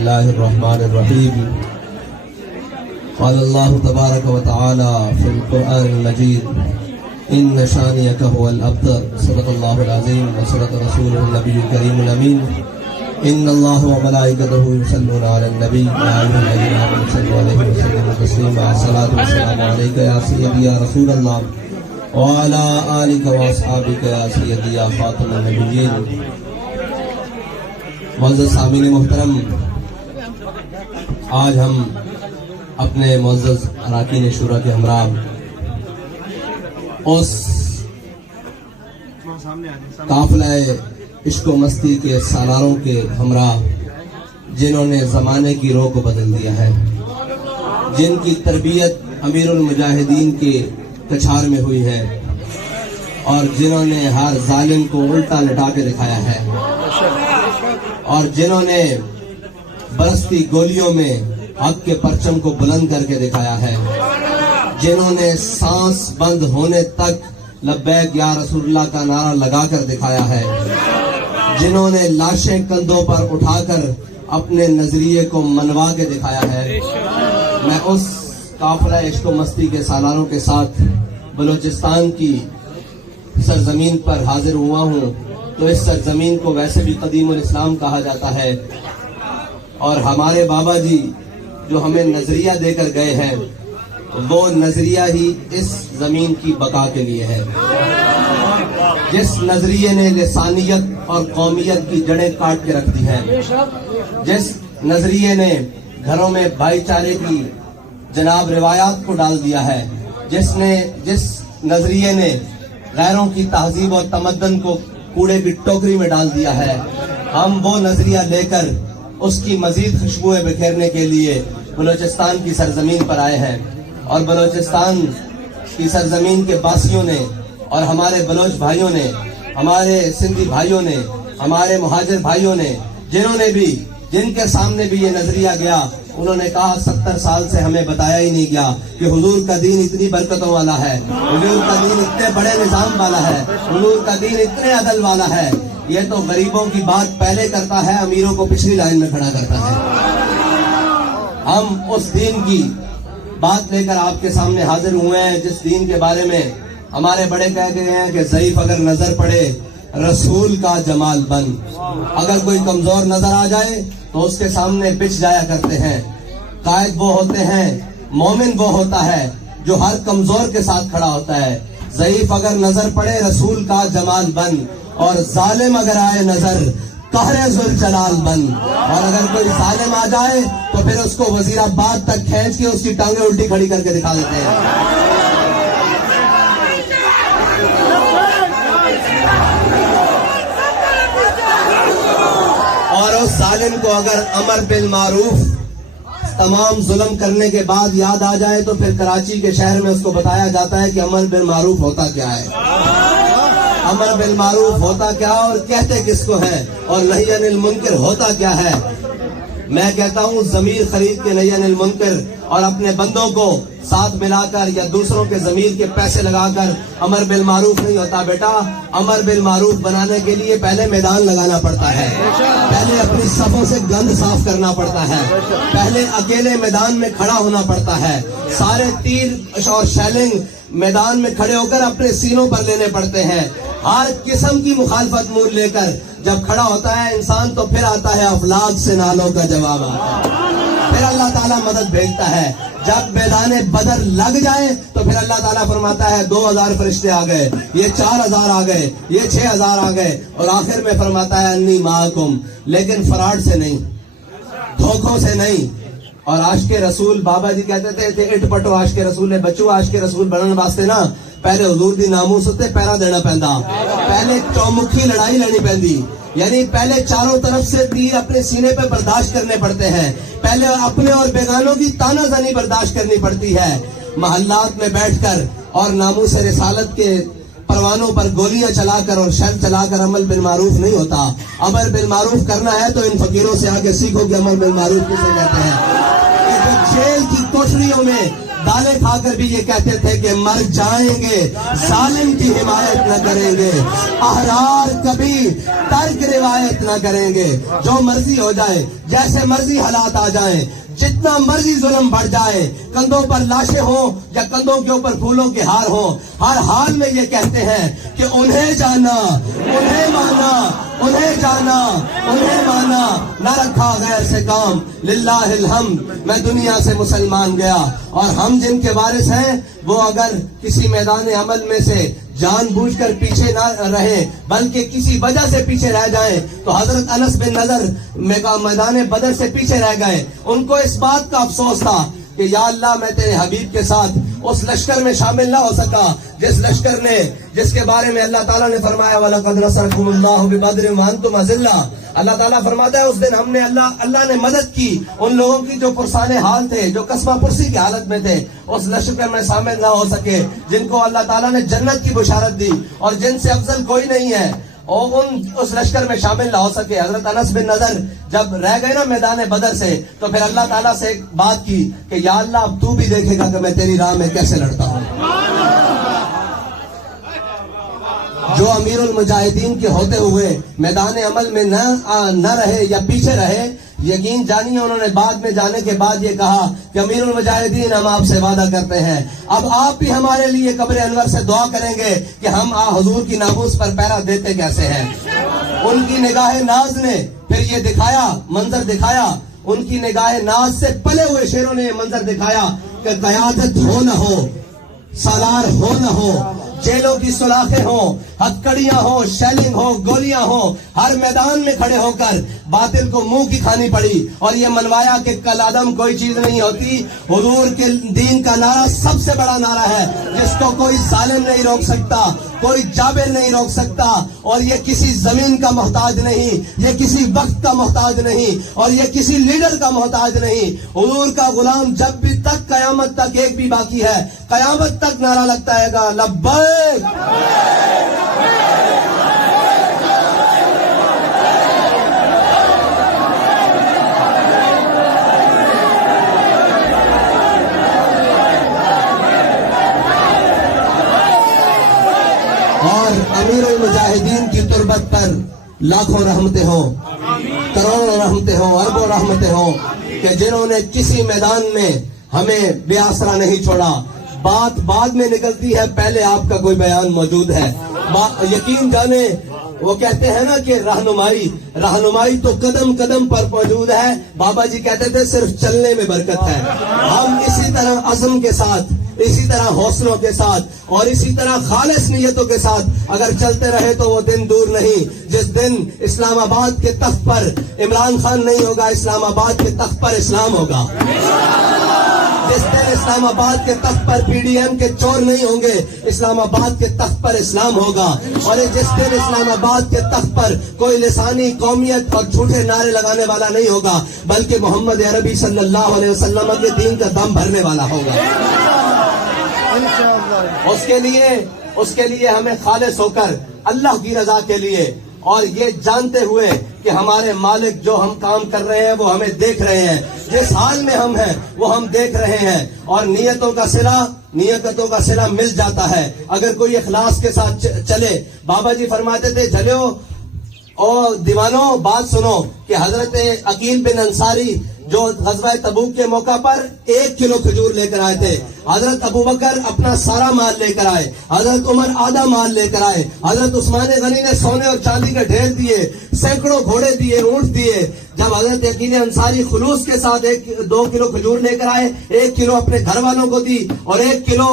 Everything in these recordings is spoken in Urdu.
الله الرحمن الرحيم. قال الله تبارك وتعالى في القرآن المجيد: إن شانئك هو الأبتر. صدق الله العظيم وصدق رسوله النبي الكريم الأمين. إن الله وملائكته يصلون على النبي يا أيها الذين آمنوا صلوا عليه وسلموا تسليما. الصلاة والسلام عليك يا سيدي يا رسول الله وعلى آلك وأصحابك يا سيدي يا خاتم النبيين. معزز سامعین محترم، آج ہم اپنے معزز اراکین شورا کے ہمراہ اس قافلہ عشق و مستی کے سالاروں کے ہمراہ جنہوں نے زمانے کی رو کو بدل دیا ہے، جن کی تربیت امیر المجاہدین کے کچھار میں ہوئی ہے اور جنہوں نے ہر ظالم کو الٹا لٹا کے دکھایا ہے، اور جنہوں نے برستی گولیوں میں حق کے پرچم کو بلند کر کے دکھایا ہے، جنہوں نے سانس بند ہونے تک لبیک یا رسول اللہ کا نعرہ لگا کر دکھایا ہے، جنہوں نے لاشیں کندھوں پر اٹھا کر اپنے نظریے کو منوا کے دکھایا ہے. میں اس قافلہ عشق و مستی کے سالاروں کے ساتھ بلوچستان کی سرزمین پر حاضر ہوا ہوں. تو اس سرزمین کو ویسے بھی قدیم الاسلام کہا جاتا ہے، اور ہمارے بابا جی جو ہمیں نظریہ دے کر گئے ہیں وہ نظریہ ہی اس زمین کی بقا کے لیے ہے. جس نظریے نے لسانیت اور قومیت کی جڑیں کاٹ کے رکھ دی ہیں، جس نظریے نے گھروں میں بھائی چارے کی جناب روایات کو ڈال دیا ہے، جس نظریے نے غیروں کی تہذیب اور تمدن کو کوڑے کی ٹوکری میں ڈال دیا ہے، ہم وہ نظریہ لے کر اس کی مزید خوشبوئیں بکھیرنے کے لیے بلوچستان کی سرزمین پر آئے ہیں. اور بلوچستان کی سرزمین کے باسیوں نے اور ہمارے بلوچ بھائیوں نے، ہمارے سندھی بھائیوں نے، ہمارے مہاجر بھائیوں نے، جن کے سامنے بھی یہ نظریہ گیا، انہوں نے کہا 70 سال سے ہمیں بتایا ہی نہیں گیا کہ حضور کا دین اتنی برکتوں والا ہے، حضور کا دین اتنے بڑے نظام والا ہے، حضور کا دین اتنے عدل والا ہے. یہ تو غریبوں کی بات پہلے کرتا ہے، امیروں کو پچھلی لائن میں کھڑا کرتا ہے. ہم اس دین کی بات لے کر آپ کے سامنے حاضر ہوئے ہیں جس دین کے بارے میں ہمارے بڑے کہہ گئے ہیں کہ ضعیف اگر نظر پڑے رسول کا جمال بن. اگر کوئی کمزور نظر آ جائے تو اس کے سامنے بچ جایا کرتے ہیں. قائد وہ ہوتے ہیں، مومن وہ ہوتا ہے جو ہر کمزور کے ساتھ کھڑا ہوتا ہے. ضعیف اگر نظر پڑے رسول کا جمال بن، اور ظالم اگر آئے نظر قہر ذوالجلال بن. اور اگر کوئی ظالم آ جائے تو پھر اس کو وزیر آباد تک کھینچ کے اس کی ٹانگیں الٹی کھڑی کر کے دکھا دیتے ہیں. اور اس ظالم کو اگر امر بالمعروف تمام ظلم کرنے کے بعد یاد آ جائے تو پھر کراچی کے شہر میں اس کو بتایا جاتا ہے کہ امر بالمعروف ہوتا کیا ہے، امر بالمعروف ہوتا کیا اور کہتے کس کو ہے، اور نہی عن المنکر ہوتا کیا ہے. میں کہتا ہوں ضمیر خرید کے نہی عن المنکر اور اپنے بندوں کو ساتھ ملا کر یا دوسروں کے ضمیر کے پیسے لگا کر امر بالمعروف نہیں ہوتا. بیٹا، امر بالمعروف بنانے کے لیے پہلے میدان لگانا پڑتا ہے، پہلے اپنی صفوں سے گند صاف کرنا پڑتا ہے، پہلے اکیلے میدان میں کھڑا ہونا پڑتا ہے. سارے تیر اور شیلنگ میدان میں کھڑے ہو کر اپنے سینوں پر لینے پڑتے ہیں. ہر قسم کی مخالفت مول لے کر جب کھڑا ہوتا ہے انسان تو پھر آتا ہے افلاک سے نالوں کا جواب آتا ہے، پھر اللہ تعالیٰ مدد بھیجتا ہے. جب میدان بدر لگ جائے تو پھر اللہ تعالیٰ فرماتا ہے 2000 فرشتے آ گئے، یہ 4000 آ گئے، یہ 6000 آ گئے، اور آخر میں فرماتا ہے انی معکم. لیکن فراڈ سے نہیں، دھوکوں سے نہیں. اور عاشق رسول بابا جی کہتے تھے کہ اٹھ پٹو عاشق رسول ہے. بچو عاشق رسول بننے واسطے نا پہلے حضور دی ناموس تے پیرا دینا پیندا، پہلے چومکھی لڑائی لڑنی پیندی، یعنی پہلے چاروں طرف سے تیر اپنے سینے پہ برداشت کرنے پڑتے ہیں، پہلے اپنے اور بیگانوں کی تانا زنی برداشت کرنی پڑتی ہے. محلات میں بیٹھ کر اور ناموس رسالت کے پروانوں پر گولیاں چلا کر اور شر چلا کر عمل بالمعروف نہیں ہوتا. امر بالمعروف کرنا ہے تو ان فقیروں سے آگے سیکھو کہ عمل بالمعروف کسے کہتے ہیں. جیل کی کوٹریوں میں دالیں کھا کر بھی یہ کہتے تھے کہ مر جائیں گے، ظالم کی حمایت نہ کریں گے، احرار کبھی ترک روایت نہ کریں گے۔ جو مرضی ہو جائے، جیسے مرضی حالات آ جائیں، جتنا مرضی ظلم بڑھ جائے، کندھوں پر لاشیں ہوں یا کندھوں کے اوپر پھولوں کے ہار ہوں، ہر حال میں یہ کہتے ہیں کہ انہیں جانا، انہیں مانا، انہیں جانا، انہیں مانا، نہ رکھا غیر سے کام، للہ الحمد میں دنیا سے مسلمان گیا۔ اور ہم جن کے وارث ہیں وہ اگر کسی میدان عمل میں سے جان بوجھ کر پیچھے نہ رہے بلکہ کسی وجہ سے پیچھے رہ جائیں تو حضرت انس بن نضر میدان بدر سے پیچھے رہ گئے۔ ان کو اس بات کا افسوس تھا کہ یا اللہ میں تیرے حبیب کے ساتھ اس لشکر میں شامل نہ ہو سکا جس کے بارے میں اللہ تعالیٰ نے فرمایا وَلَقَدْ نَصَرَكُمُ اللَّهُ بِبَدْرٍ وَأَنْتُمْ أَذِلَّةٌ۔ اللہ تعالیٰ فرماتا ہے اس دن ہم نے اللہ نے مدد کی ان لوگوں کی جو پرسان حال تھے، جو قصبہ پرسی کی حالت میں تھے، اس لشکر میں شامل نہ ہو سکے جن کو اللہ تعالیٰ نے جنت کی بشارت دی اور جن سے افضل کوئی نہیں ہے، اور اس لشکر میں شامل نہ ہو سکے۔ حضرت انس بن نضر جب رہ گئے نا میدان بدر سے تو پھر اللہ تعالیٰ سے ایک بات کی کہ یا اللہ اب تو بھی دیکھے گا کہ میں تیری راہ میں کیسے لڑتا ہوں۔ جو امیر المجاہدین کے ہوتے ہوئے میدان عمل میں نہ رہے یا پیچھے رہے، یقین جانیے انہوں نے بعد میں جانے کے بعد یہ کہا کہ امیر المجاہدین ہم آپ سے وعدہ کرتے ہیں اب آپ بھی ہمارے لیے قبر انور سے دعا کریں گے کہ ہم حضور کی ناموس پر پہرا دیتے کیسے ہیں۔ ان کی نگاہ ناز نے پھر یہ منظر دکھایا، ان کی نگاہ ناز سے پلے ہوئے شیروں نے یہ منظر دکھایا کہ قیادت ہو نہ ہو، سالار ہو نہ ہو، جیلوں کی سلاخیں ہوں، ہتکڑیاں ہوں، شیلنگ ہو، گولیاں ہوں، ہر میدان میں کھڑے ہو کر باطل کو منہ کی کھانی پڑی اور یہ منوایا کہ کل عدم کوئی چیز نہیں ہوتی۔ حضور کے دین کا نعرہ سب سے بڑا نعرہ ہے جس کو کوئی ظالم نہیں روک سکتا، کوئی جابر نہیں روک سکتا، اور یہ کسی زمین کا محتاج نہیں، یہ کسی وقت کا محتاج نہیں، اور یہ کسی لیڈر کا محتاج نہیں۔ حضور کا غلام جب بھی تک قیامت تک ایک بھی باقی ہے، قیامت تک نعرہ لگتا ہے گا لبیک۔ اور امیر المجاہدین کی تربت پر لاکھوں رحمتیں ہوں، کروڑوں رحمتیں ہوں، اربوں رحمتیں ہوں کہ جنہوں نے کسی میدان میں ہمیں بے آسرا نہیں چھوڑا۔ بات بعد میں نکلتی ہے، پہلے آپ کا کوئی بیان موجود ہے۔ یقین جانے وہ کہتے ہیں نا کہ رہنمائی تو قدم قدم پر موجود ہے۔ بابا جی کہتے تھے صرف چلنے میں برکت ہے۔ ہم اسی طرح عزم کے ساتھ، اسی طرح حوصلوں کے ساتھ اور اسی طرح خالص نیتوں کے ساتھ اگر چلتے رہے تو وہ دن دور نہیں جس دن اسلام آباد کے تخت پر عمران خان نہیں ہوگا، اسلام آباد کے تخت پر اسلام ہوگا۔ جس دن اسلام آباد کے تخت پر پی ڈی ایم کے چور نہیں ہوں گے، اسلام آباد کے تخت پر اسلام ہوگا۔ اور جس دن اسلام آباد کے تخت پر کوئی لسانی قومیت اور جھوٹے نعرے لگانے والا نہیں ہوگا بلکہ محمد عربی صلی اللہ علیہ وسلم کے دین کا دم بھرنے والا ہوگا۔ اس کے لیے ہمیں خالص ہو کر اللہ کی رضا کے لیے اور یہ جانتے ہوئے کہ ہمارے مالک جو ہم کام کر رہے ہیں وہ ہمیں دیکھ رہے ہیں، جس حال میں ہم ہیں وہ ہم دیکھ رہے ہیں، اور نیتوں کا صلہ مل جاتا ہے اگر کوئی اخلاص کے ساتھ چلے۔ بابا جی فرماتے تھے چلو اور دیوانوں بات سنو کہ حضرت عقیل بن انصاری جو غزوہ تبوک کے موقع پر 1 کلو کھجور لے کر آئے تھے، حضرت ابوبکر اپنا سارا مال لے کر آئے، حضرت عمر آدھا مال لے کر آئے، حضرت عثمان غنی نے سونے اور چاندی کے ڈھیر دیے، سینکڑوں گھوڑے دیے، اونٹ دیے۔ جب حضرت عقیل انصاری خلوص کے ساتھ 2 کلو کھجور لے کر آئے، 1 کلو اپنے گھر والوں کو دی اور 1 کلو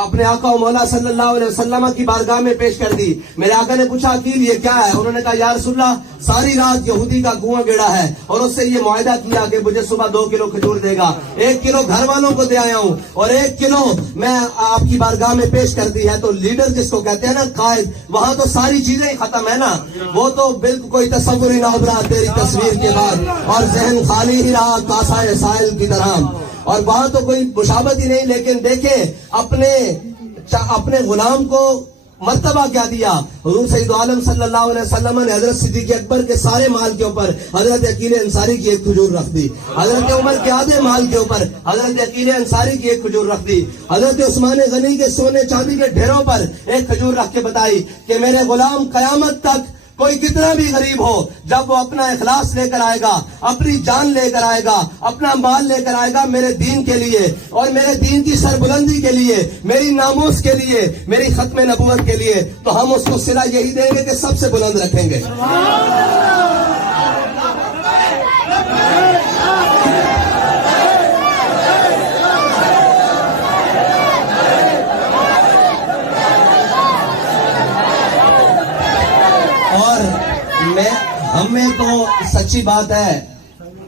اپنے آقا و مولا صلی اللہ علیہ وسلم کی بارگاہ میں پیش کر دی۔ میرے آقا نے پوچھا عقیل یہ کیا ہے؟ انہوں نے کہا یا رسول اللہ ساری رات یہودی کا کنواں گڑا ہے اور اس سے یہ معاہدہ کیا کہ مجھے صبح 2 کلو کھجور دے گا، 1 کلو گھر والوں کو دے آیا ہوں اور 1 کلو میں آپ کی بارگاہ میں پیش کر دی ہے۔ تو لیڈر جس کو کہتے ہیں نا قائد، وہاں تو ساری چیزیں ہی ختم ہے نا، وہ تو بالکل کوئی تصور ہی نہ ابھرا تیری تصویر کے بعد، اور ذہن خالی ہی رہا کاسہ سائل کی طرح، اور وہاں تو کوئی مشابہت ہی نہیں۔ لیکن دیکھیں اپنے غلام کو مرتبہ کیا دیا. حضور سید عالم صلی اللہ علیہ وسلم نے حضرت صدیق اکبر کے سارے مال کے اوپر حضرت عقیل انصاری کی ایک کھجور رکھ دی. حضرت عمر کے آدھے مال کے اوپر حضرت عقیل انصاری کی ایک کھجور رکھ دی. حضرت عثمان غنی کے سونے چاندی کے ڈھیروں پر ایک کھجور رکھ کے بتائی کہ میرے غلام قیامت تک کوئی کتنا بھی غریب ہو، جب وہ اپنا اخلاص لے کر آئے گا، اپنی جان لے کر آئے گا، اپنا مال لے کر آئے گا میرے دین کے لیے اور میرے دین کی سربلندی کے لیے، میری ناموس کے لیے، میری ختم نبوت کے لیے، تو ہم اس کو صلہ یہی دیں گے کہ سب سے بلند رکھیں گے. ہم میں تو سچی بات ہے،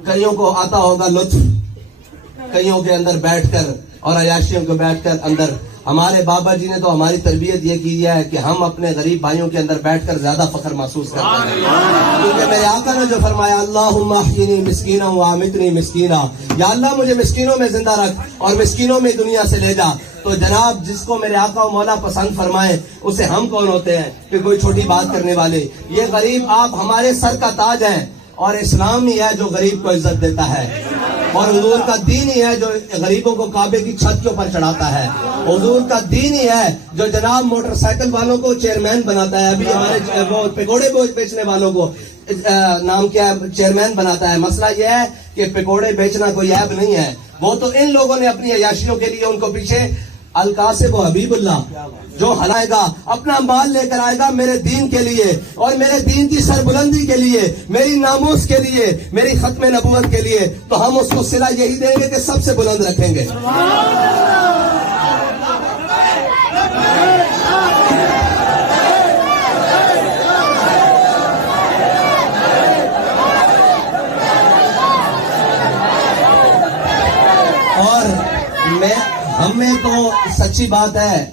کئیوں کو آتا ہوگا لطف کئیوں کے اندر بیٹھ کر اور عیاشیوں کو بیٹھ کر اندر. ہمارے بابا جی نے تو ہماری تربیت یہ کی ہے کہ ہم اپنے غریب بھائیوں کے اندر بیٹھ کر زیادہ فخر محسوس کرتے ہیں، کیونکہ میرے آقا نے جو فرمایا اللہم احیینی مسکینا وامتنی مسکینا، یا اللہ مجھے مسکینوں میں زندہ رکھ اور مسکینوں میں دنیا سے لے جا. تو جناب جس کو میرے آقا و مولا پسند فرمائے اسے ہم کون ہوتے ہیں کہ کوئی چھوٹی بات کرنے والے. یہ غریب آپ ہمارے سر کا تاج ہیں، اور اسلام ہی ہے جو غریب کو عزت دیتا ہے، اور حضور کا دین ہی ہے جو غریبوں کو کعبے کی چھت کے اوپر چڑھاتا ہے. حضور کا دین ہی ہے جو جناب موٹر سائیکل والوں کو چیئرمین بناتا ہے. ابھی ہمارے وہ پکوڑے بیچنے والوں کو نام کیا ہے چیئرمین بناتا ہے. مسئلہ یہ ہے کہ پکوڑے بیچنا کوئی عیب نہیں ہے، وہ تو ان لوگوں نے اپنی عیاشیوں کے لیے ان کو پیچھے القاسب و حبیب اللہ جو ہلائے گا، اپنا مال لے کر آئے گا میرے دین کے لیے اور میرے دین کی سربلندی کے لیے، میری ناموس کے لیے، میری ختم نبوت کے لیے، تو ہم اس کو صلہ یہی دیں گے کہ سب سے بلند رکھیں گے. ہم میں تو سچی بات ہے،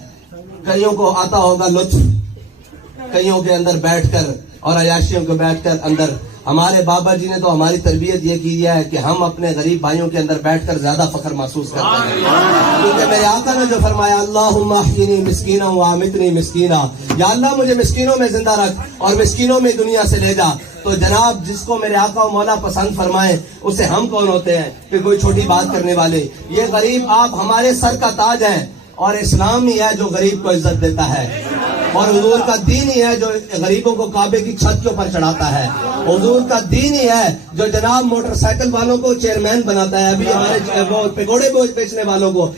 کئیوں کو آتا ہوگا لطف کئیوں کے اندر بیٹھ کر اور عیاشیوں کو بیٹھ کر اندر. ہمارے بابا جی نے تو ہماری تربیت یہ کی ہے کہ ہم اپنے غریب بھائیوں کے اندر بیٹھ کر زیادہ فخر محسوس کرتے ہیں، کیونکہ میرے آقا نے جو فرمایا اللہم احیینی مسکینا وامتنی مسکینا، یا اللہ مجھے مسکینوں میں زندہ رکھ اور مسکینوں میں دنیا سے لے جا. تو جناب جس کو میرے آقا و مولا پسند فرمائے اسے ہم کون ہوتے ہیں کہ کوئی چھوٹی بات کرنے والے. یہ غریب آپ ہمارے سر کا تاج ہیں، اور اسلام ہی ہے جو غریب کو عزت دیتا ہے، اور حضور کا دین ہی ہے جو غریبوں کو کعبے کی چھت کے اوپر چڑھاتا ہے. حضور کا دین ہی ہے جو جناب موٹر سائیکل والوں کو چیئرمین بناتا ہے. ابھی ہمارے وہ پکوڑے بیچنے والوں کو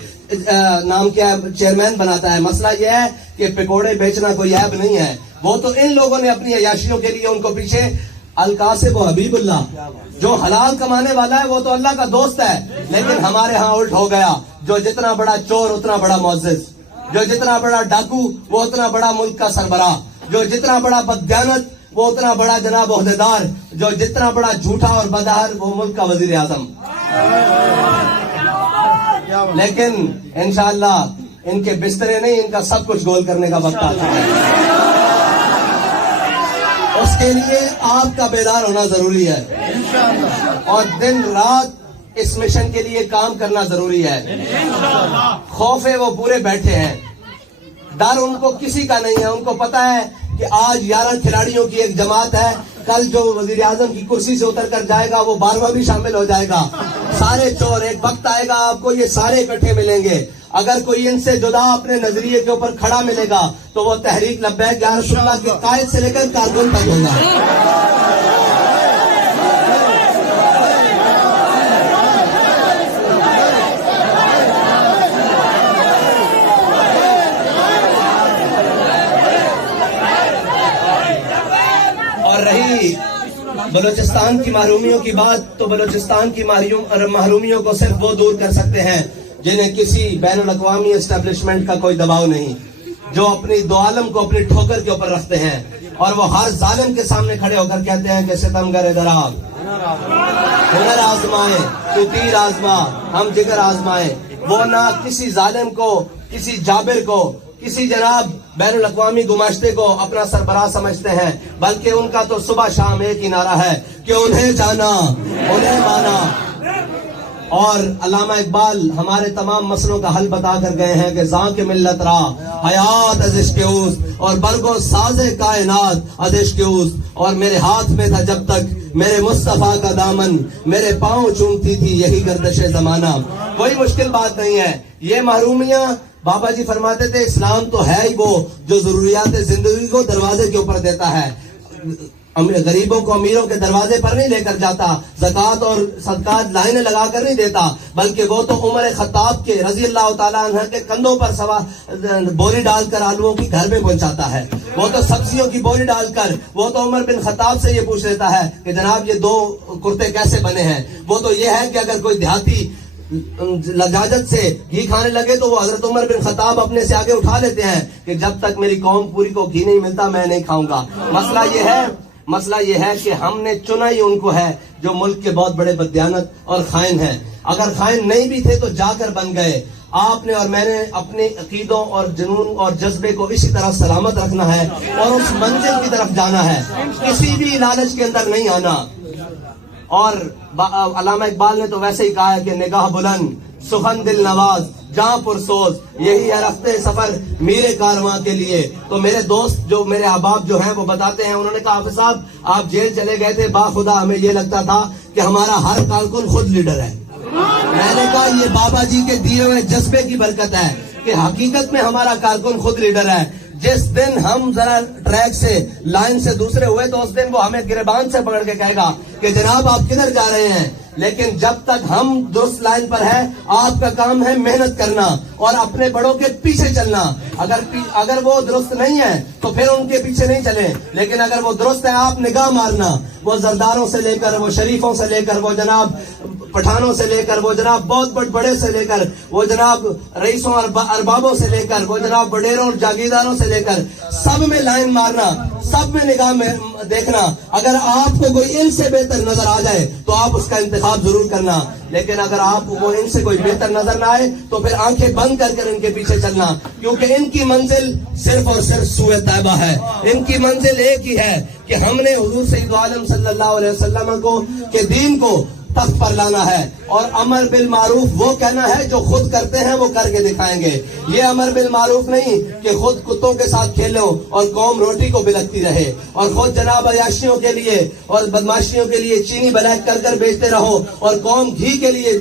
نام کیا ہے چیئرمین بناتا ہے. مسئلہ یہ ہے کہ پکوڑے بیچنا کوئی عیب نہیں ہے، وہ تو ان لوگوں نے اپنی عیاشیوں کے لیے ان کو پیچھے القاسب و حبیب اللہ جو حلال کمانے والا ہے وہ تو اللہ کا دوست ہے. لیکن ہمارے ہاں الٹ ہو گیا، جو جتنا بڑا چور اتنا بڑا معزز، جو جتنا بڑا ڈاکو وہ اتنا بڑا ملک کا سربراہ، جو جتنا بڑا بددیانت وہ اتنا بڑا جناب عہدیدار، جو جتنا بڑا جھوٹا اور بدہر وہ ملک کا وزیر اعظم. لیکن انشاءاللہ ان کے بسترے نہیں، ان کا سب کچھ گول کرنے کا وقت آتا ہے. اس کے لیے آپ کا بیدار ہونا ضروری ہے اور دن رات اس مشن کے لیے کام کرنا ضروری ہے. خوف ہے وہ پورے بیٹھے ہیں، ڈر ان کو کسی کا نہیں ہے. ان کو پتا ہے کہ آج 11 کھلاڑیوں کی ایک جماعت ہے، کل جو وزیر اعظم کی کرسی سے اتر کر جائے گا وہ 12واں بھی شامل ہو جائے گا. سارے چور ایک وقت آئے گا آپ کو یہ سارے اکٹھے ملیں گے. اگر کوئی ان سے جدا اپنے نظریے کے اوپر کھڑا ملے گا تو وہ تحریک لبیک یا رسول اللہ کے قائد سے لے کر کارکن تک ہوگا. اور رہی بلوچستان کی محرومیوں کی بات، تو بلوچستان کی محرومیوں کو صرف وہ دور کر سکتے ہیں جنہیں کسی بین الاقوامی اسٹیبلشمنٹ کا کوئی دباؤ نہیں، جو اپنی دو عالم کو اپنی ٹھوکر کے اوپر رکھتے ہیں اور وہ ہر ظالم کے سامنے کھڑے ہو کر کہتے ہیں کہ ستمگر ادھر آ، ہنر آزمائے تو تیر آزما، ہم جگر آزمائے. وہ نہ کسی ظالم کو، کسی جابر کو، کسی جناب بین الاقوامی گماشتے کو اپنا سربراہ سمجھتے ہیں، بلکہ ان کا تو صبح شام ایک ہی نعرہ ہے کہ انہیں جانا، انہیں مانا. اور علامہ اقبال ہمارے تمام مسئلوں کا حل بتا کر گئے ہیں کہ ذاک ملت را حیات از عشق اوست اور برگو ساز کائنات از عشق اوست، اور میرے ہاتھ میں تھا جب تک میرے مصطفیٰ کا دامن، میرے پاؤں چومتی تھی یہی گردش زمانہ۔ کوئی مشکل بات نہیں ہے یہ محرومیاں۔ بابا جی فرماتے تھے اسلام تو ہے ہی وہ جو ضروریات زندگی کو دروازے کے اوپر دیتا ہے، غریبوں کو امیروں کے دروازے پر نہیں لے کر جاتا، زکوٰۃ اور صدقات لائنیں لگا کر نہیں دیتا، بلکہ وہ تو عمر خطاب کے رضی اللہ تعالیٰ عنہ کے کندھوں پر بوری ڈال کر آلووں کی گھر میں پہنچاتا ہے، وہ تو سبزیوں کی بوری ڈال کر، وہ تو عمر بن خطاب سے یہ پوچھ لیتا ہے کہ جناب یہ 2 کرتے کیسے بنے ہیں، وہ تو یہ ہے کہ اگر کوئی دیہاتی لجاجت سے گھی کھانے لگے تو وہ حضرت عمر بن خطاب اپنے سے آگے اٹھا لیتے ہیں کہ جب تک میری قوم پوری کو گھی نہیں ملتا میں نہیں کھاؤں گا۔ مسئلہ یہ ہے کہ ہم نے چنا ہی ان کو ہے جو ملک کے بہت بڑے بددیانت اور خائن ہیں۔ اگر خائن نہیں بھی تھے تو جا کر بن گئے۔ آپ نے اور میں نے اپنے عقیدوں اور جنون اور جذبے کو اسی طرح سلامت رکھنا ہے اور اس منزل کی طرف جانا ہے، کسی بھی لالچ کے اندر نہیں آنا۔ اور علامہ اقبال نے تو ویسے ہی کہا ہے کہ نگاہ بلند سخن دل نواز جہاں پرسوز، یہی ہے رفتے سفر میرے کارواں کے لیے۔ تو میرے دوست جو میرے احباب جو ہیں وہ بتاتے ہیں، انہوں نے کہا حافظ صاحب آپ جیل چلے گئے تھے، باخدا ہمیں یہ لگتا تھا کہ ہمارا ہر کارکن خود لیڈر ہے۔ میں نے کہا یہ بابا جی کے دیے ہوئے جذبے کی برکت ہے کہ حقیقت میں ہمارا کارکن خود لیڈر ہے۔ جس دن ہم ذرا ٹریک سے لائن سے دوسرے ہوئے تو اس دن وہ ہمیں گریبان سے پکڑ کے کہے گا کہ جناب آپ کدھر جا رہے ہیں، لیکن جب تک ہم درست لائن پر ہے آپ کا کام ہے محنت کرنا اور اپنے بڑوں کے پیچھے چلنا۔ اگر وہ درست نہیں ہے تو پھر ان کے پیچھے نہیں چلیں، لیکن اگر وہ درست ہے آپ نگاہ مارنا، وہ زرداروں سے لے کر، وہ شریفوں سے لے کر، وہ جناب پٹھانوں سے لے کر، وہ جناب بہت بڑے سے لے کر، وہ جناب رئیسوں اور اربابوں سے لے کر، وہ جناب وڈیروں اور جاگیرداروں سے لے کر، سب میں لائن مارنا، سب میں نگاہ میں دیکھنا۔ اگر آپ کو کوئی ان سے بہتر نظر آ جائے تو آپ اس کا انتخاب ضرور کرنا، لیکن اگر آپ کو ان سے کوئی بہتر نظر نہ آئے تو پھر آنکھیں بند کر کر ان کے پیچھے چلنا، کیونکہ ان کی منزل صرف اور صرف سوئے طیبہ ہے۔ ان کی منزل ایک ہی ہے کہ ہم نے حضور سید عالم صلی اللہ علیہ وسلم کو کے دین کو تخت پر لانا ہے، اور امر بالمعروف وہ کہنا ہے جو خود کرتے ہیں وہ کر کے دکھائیں گے۔ یہ امر بالمعروف نہیں کہ خود کتوں کے ساتھ کھیلو اور قوم روٹی کو بلکتی رہے اور خود جناب عیاشیوں کے لیے اور بدماشیوں کے لیے چینی بلیک کر کر بیچتے رہو اور قوم گھی کے لیے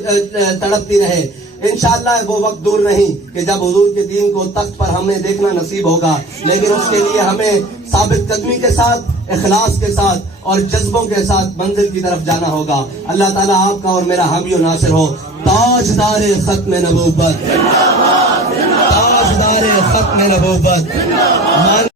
تڑپتی رہے۔ انشاءاللہ وہ وقت دور نہیں کہ جب حضور کے دین کو تخت پر ہمیں دیکھنا نصیب ہوگا، لیکن اس کے لیے ہمیں ثابت قدمی کے ساتھ، اخلاص کے ساتھ اور جذبوں کے ساتھ منزل کی طرف جانا ہوگا۔ اللہ تعالیٰ آپ کا اور میرا حامی و ناصر ہو۔ تاجدار ختم نبوت، تاجدار ختم نبوت